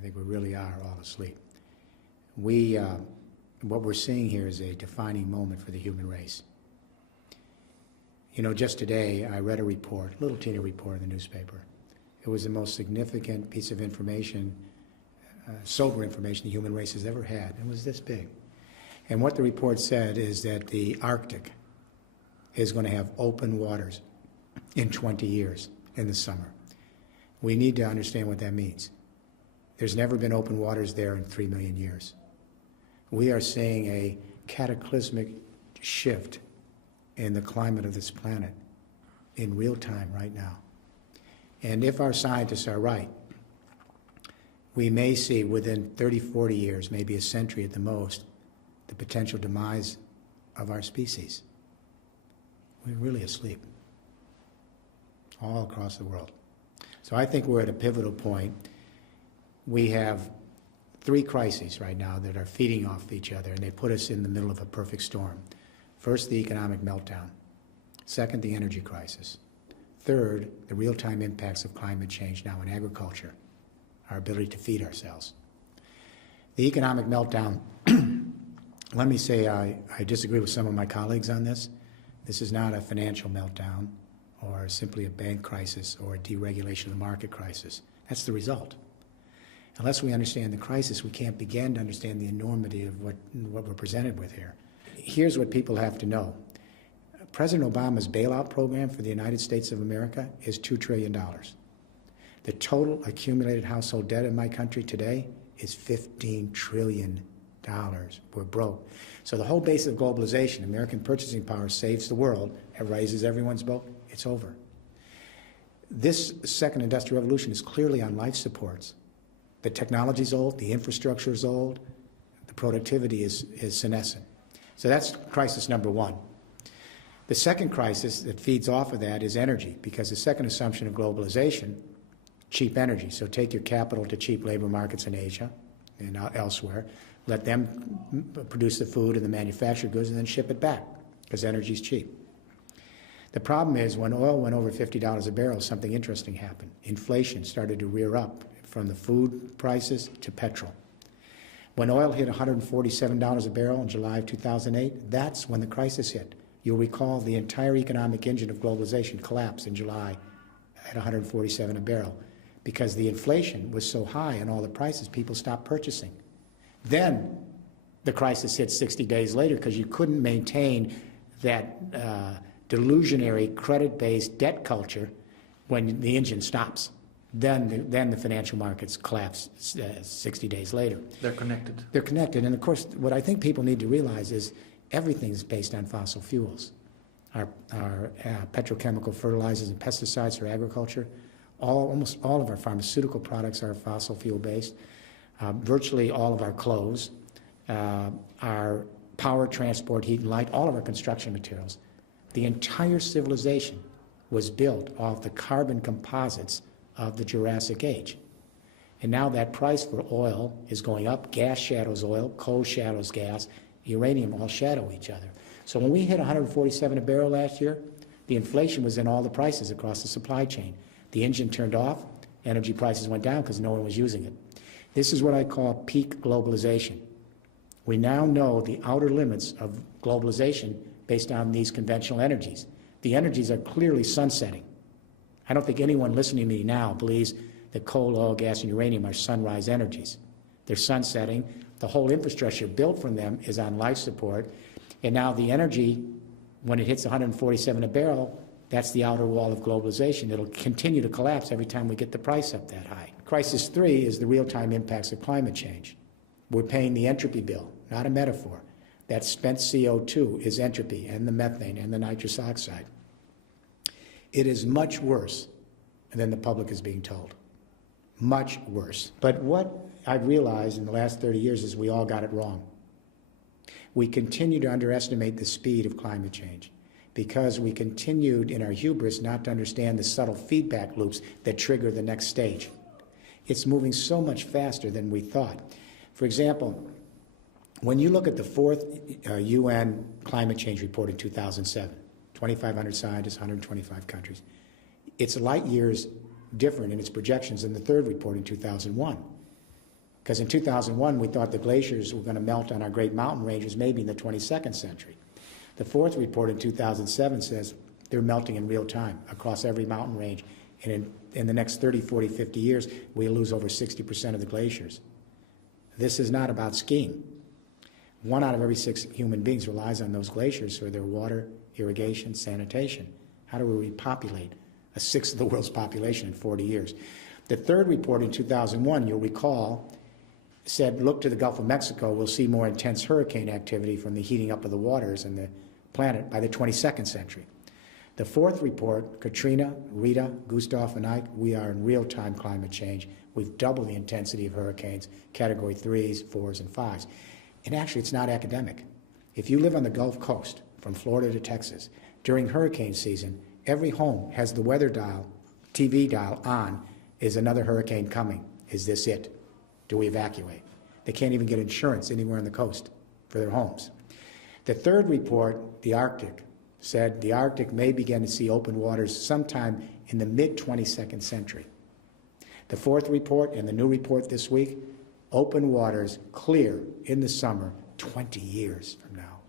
I think we really are all asleep. What we're seeing here is a defining moment for the human race. You know, just today I read a report, a little teeny report in the newspaper. It was the most significant piece of information, sober information the human race has ever had. It was this big. And what the report said is that the Arctic is going to have open waters in 20 years in the summer. We need to understand what that means. There's never been open waters there in 3 million years. We are seeing a cataclysmic shift in the climate of this planet in real time right now. And if our scientists are right, we may see within 30, 40 years, maybe a century at the most, the potential demise of our species. We're really asleep all across the world. So I think we're at a pivotal point. We have 3 crises right now that are feeding off each other, and they put us in the middle of a perfect storm. First, the economic meltdown. Second, the energy crisis. Third, the real-time impacts of climate change now in agriculture, our ability to feed ourselves. The economic meltdown, let me say I disagree with some of my colleagues on this. This is not a financial meltdown or simply a bank crisis or a deregulation of the market crisis. That's the result. Unless we understand the crisis, we can't begin to understand the enormity of what we're presented with here. Here's what people have to know. President Obama's bailout program for the United States of America is $2 trillion. The total accumulated household debt in my country today is $15 trillion. We're broke. So the whole base of globalization, American purchasing power saves the world, it raises everyone's boat, it's over. This second industrial revolution is clearly on life supports. The technology's old, the infrastructure is old, the productivity is senescent. So that's crisis number 1. The second crisis that feeds off of that is energy, because the second assumption of globalization, cheap energy. So take your capital to cheap labor markets in Asia and elsewhere, let them produce the food and the manufactured goods and then ship it back, because energy's cheap. The problem is when oil went over $50 a barrel, something interesting happened. Inflation started to rear up from the food prices to petrol. When oil hit $147 a barrel in July of 2008, that's when the crisis hit. You'll recall the entire economic engine of globalization collapsed in July at $147 a barrel because the inflation was so high and all the prices, people stopped purchasing. Then the crisis hit 60 days later because you couldn't maintain that delusionary credit-based debt culture when the engine stops. Then the financial markets collapse 60 days later. They're connected. They're connected. And of course, what I think people need to realize is everything is based on fossil fuels. Our petrochemical fertilizers and pesticides for agriculture, almost all of our pharmaceutical products are fossil fuel based. Virtually all of our clothes, our power, transport, heat and light, all of our construction materials. The entire civilization was built off the carbon composites of the Jurassic Age. And now that price for oil is going up. Gas shadows oil, coal shadows gas, uranium all shadow each other. So when we hit 147 a barrel last year, the inflation was in all the prices across the supply chain. The engine turned off, energy prices went down because no one was using it. This is what I call peak globalization. We now know the outer limits of globalization based on these conventional energies. The energies are clearly sunsetting. I don't think anyone listening to me now believes that coal, oil, gas, and uranium are sunrise energies. They're sunsetting. The whole infrastructure built from them is on life support. And now the energy, when it hits 147 a barrel, that's the outer wall of globalization. It'll continue to collapse every time we get the price up that high. Crisis 3 is the real-time impacts of climate change. We're paying the entropy bill, not a metaphor. That spent CO2 is entropy, and the methane and the nitrous oxide. It is much worse than the public is being told. Much worse. But what I've realized in the last 30 years is we all got it wrong. We continue to underestimate the speed of climate change because we continued in our hubris not to understand the subtle feedback loops that trigger the next stage. It's moving so much faster than we thought. For example, when you look at the 4th UN climate change report in 2007, 2,500 scientists, 125 countries, it's light years different in its projections than the 3rd report in 2001. Because in 2001, we thought the glaciers were going to melt on our great mountain ranges maybe in the 22nd century. The fourth report in 2007 says they're melting in real time across every mountain range. And in the next 30, 40, 50 years, we'll lose over 60% of the glaciers. This is not about skiing. 1 out of every 6 human beings relies on those glaciers for their water, irrigation, sanitation. How do we repopulate a sixth of the world's population in 40 years? The third report in 2001, you'll recall, said, look to the Gulf of Mexico, we'll see more intense hurricane activity from the heating up of the waters in the planet by the 22nd century. The fourth report, Katrina, Rita, Gustav, and Ike, we are in real-time climate change. We've doubled the intensity of hurricanes, category 3s, 4s, and 5s. And actually, it's not academic. If you live on the Gulf Coast, from Florida to Texas, during hurricane season, every home has the weather dial, TV dial on. Is another hurricane coming? Is this it? Do we evacuate? They can't even get insurance anywhere on the coast for their homes. The third report, the Arctic, said the Arctic may begin to see open waters sometime in the mid-22nd century. The fourth report and the new report this week, open waters clear in the summer 20 years from now,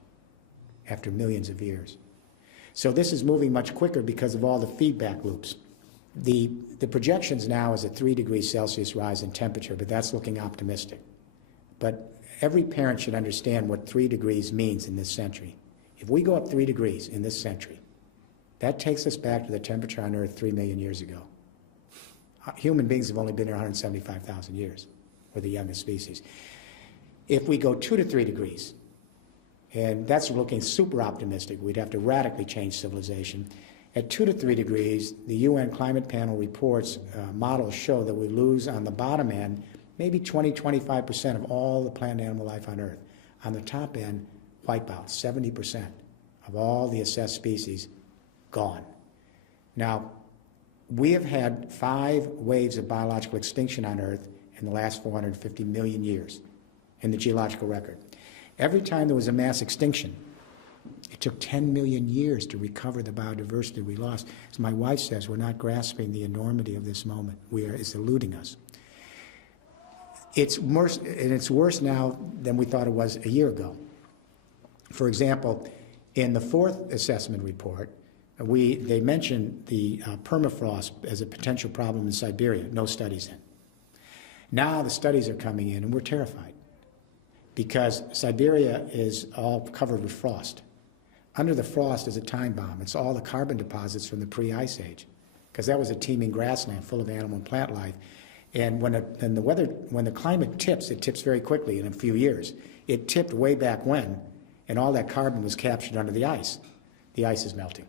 after millions of years. So this is moving much quicker because of all the feedback loops. The projections now is a 3 degrees Celsius rise in temperature, but that's looking optimistic. But every parent should understand what 3 degrees means in this century. If we go up 3 degrees in this century, that takes us back to the temperature on Earth 3 million years ago. Human beings have only been here 175,000 years. We're the youngest species. If we go 2 to 3 degrees, and that's looking super optimistic, we'd have to radically change civilization. At 2 to 3 degrees, the UN Climate Panel reports, models show that we lose on the bottom end maybe 20-25% of all the plant and animal life on Earth. On the top end, wipeout, 70% of all the assessed species gone. Now, we have had 5 waves of biological extinction on Earth in the last 450 million years in the geological record. Every time there was a mass extinction, it took 10 million years to recover the biodiversity we lost. As my wife says, we're not grasping the enormity of this moment. It's eluding us. It's worse, and it's worse now than we thought it was a year ago. For example, in the fourth assessment report, they mentioned the permafrost as a potential problem in Siberia. No studies in. Now the studies are coming in, and we're terrified because Siberia is all covered with frost. Under the frost is a time bomb. It's all the carbon deposits from the pre-ice age, because that was a teeming grassland full of animal and plant life. And when the climate tips, it tips very quickly in a few years. It tipped way back when, and all that carbon was captured under the ice. The ice is melting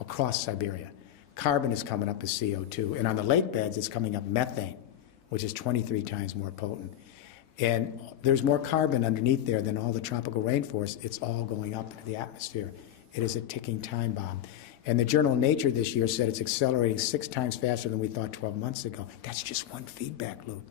across Siberia. Carbon is coming up as CO2, and on the lake beds, it's coming up methane, which is 23 times more potent. And there's more carbon underneath there than all the tropical rainforest. It's all going up into the atmosphere. It is a ticking time bomb. And the journal Nature this year said it's accelerating 6 times faster than we thought 12 months ago. That's just one feedback loop.